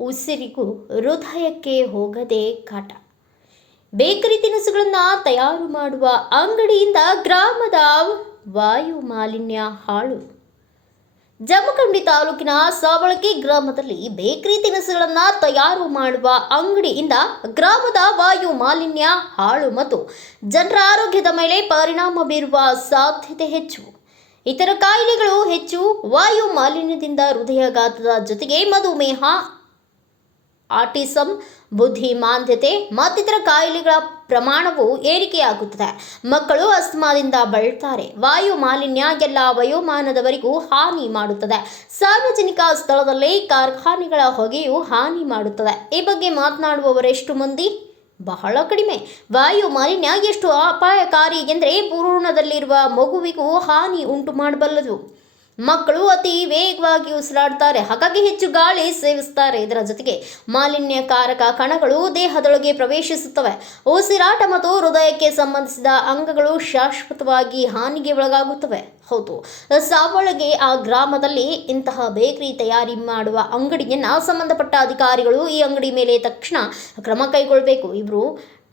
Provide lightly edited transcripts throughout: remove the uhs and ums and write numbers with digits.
ಉಸಿರಿಗೂ ಹೃದಯಕ್ಕೆ ಹೋಗದೆ ಕಾಟ. ಬೇಕರಿ ತಿನಿಸುಗಳನ್ನು ತಯಾರು ಮಾಡುವ ಅಂಗಡಿಯಿಂದ ಗ್ರಾಮದ ವಾಯು ಮಾಲಿನ್ಯ ಹಾಳು. ಜಮಖಂಡಿ ತಾಲೂಕಿನ ಸಾವಳಗಿ ಗ್ರಾಮದಲ್ಲಿ ಬೇಕರಿ ತಿನಿಸುಗಳನ್ನು ತಯಾರು ಮಾಡುವ ಅಂಗಡಿಯಿಂದ ಗ್ರಾಮದ ವಾಯು ಮಾಲಿನ್ಯ ಹಾಳು ಮತ್ತು ಜನರ ಆರೋಗ್ಯದ ಮೇಲೆ ಪರಿಣಾಮ ಬೀರುವ ಸಾಧ್ಯತೆ ಹೆಚ್ಚು. ಇತರ ಕಾಯಿಲೆಗಳು ಹೆಚ್ಚು. ವಾಯು ಮಾಲಿನ್ಯದಿಂದ ಹೃದಯಾಘಾತದ ಜೊತೆಗೆ ಮಧುಮೇಹ, ಆಟಿಸಂ, ಬುದ್ಧಿಮಾಂದ್ಯತೆ ಮತ್ತಿತರ ಕಾಯಿಲೆಗಳ ಪ್ರಮಾಣವು ಏರಿಕೆಯಾಗುತ್ತದೆ. ಮಕ್ಕಳು ಅಸ್ತಮಾದಿಂದ ಬಳಲ್ತಾರೆ. ವಾಯು ಮಾಲಿನ್ಯ ಎಲ್ಲ ವಯೋಮಾನದವರಿಗೂ ಹಾನಿ ಮಾಡುತ್ತದೆ. ಸಾರ್ವಜನಿಕ ಸ್ಥಳದಲ್ಲಿ ಕಾರ್ಖಾನೆಗಳ ಹೊಗೆಯು ಹಾನಿ ಮಾಡುತ್ತದೆ. ಈ ಬಗ್ಗೆ ಮಾತನಾಡುವವರೆಷ್ಟು ಮಂದಿ? ಬಹಳ ಕಡಿಮೆ. ವಾಯು ಮಾಲಿನ್ಯ ಎಷ್ಟು ಅಪಾಯಕಾರಿ ಎಂದರೆ ಭ್ರೂಣದಲ್ಲಿರುವ ಮಗುವಿಗೂ ಹಾನಿ ಉಂಟು ಮಾಡಬಲ್ಲದು. ಮಕ್ಕಳು ಅತಿ ವೇಗವಾಗಿ ಉಸಿರಾಡುತ್ತಾರೆ, ಹಾಗಾಗಿ ಹೆಚ್ಚು ಗಾಳಿ ಸೇವಿಸುತ್ತಾರೆ. ಇದರ ಜೊತೆಗೆ ಮಾಲಿನ್ಯಕಾರಕ ಕಣಗಳು ದೇಹದೊಳಗೆ ಪ್ರವೇಶಿಸುತ್ತವೆ. ಉಸಿರಾಟ ಮತ್ತು ಹೃದಯಕ್ಕೆ ಸಂಬಂಧಿಸಿದ ಅಂಗಗಳು ಶಾಶ್ವತವಾಗಿ ಹಾನಿಗೆ ಒಳಗಾಗುತ್ತವೆ. ಹೌದು, ಸಾವಳಗೆ ಆ ಗ್ರಾಮದಲ್ಲಿ ಇಂತಹ ಬೇಕರಿ ತಯಾರಿ ಮಾಡುವ ಅಂಗಡಿಯನ್ನು ಸಂಬಂಧಪಟ್ಟ ಅಧಿಕಾರಿಗಳು ಈ ಅಂಗಡಿ ಮೇಲೆ ತಕ್ಷಣ ಕ್ರಮ ಕೈಗೊಳ್ಳಬೇಕು. ಇವರು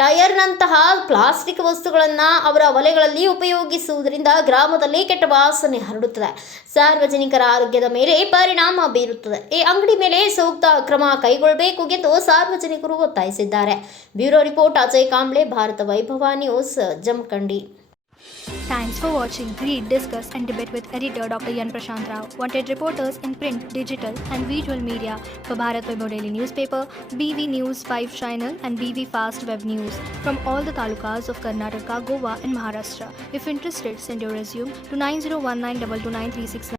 ಟೈರ್ನಂತಹ ಪ್ಲಾಸ್ಟಿಕ್ ವಸ್ತುಗಳನ್ನು ಅವರ ಒಲೆಗಳಲ್ಲಿ ಉಪಯೋಗಿಸುವುದರಿಂದ ಗ್ರಾಮದಲ್ಲಿ ಕೆಟ್ಟ ವಾಸನೆ ಹರಡುತ್ತದೆ. ಸಾರ್ವಜನಿಕರ ಆರೋಗ್ಯದ ಮೇಲೆ ಪರಿಣಾಮ ಬೀರುತ್ತದೆ. ಈ ಅಂಗಡಿ ಮೇಲೆ ಸೂಕ್ತ ಕ್ರಮ ಕೈಗೊಳ್ಳಬೇಕು ಎಂದು ಸಾರ್ವಜನಿಕರು ಒತ್ತಾಯಿಸಿದ್ದಾರೆ. ಬ್ಯೂರೋ ರಿಪೋರ್ಟ್ ಅಜಯ್ ಕಾಂಬ್ಳೆ, ಭಾರತ ವೈಭವ news, Jamkhandi. Thanks for watching. Read, discuss and debate with editor Dr. Yan Prashant Rao. Wanted reporters in print, digital and visual media for Bharat Vaibhav Daily Newspaper, BV News 5 Channel and BV Fast Web News from all the talukas of Karnataka, Goa and Maharashtra. If interested, send your resume to 9019229369.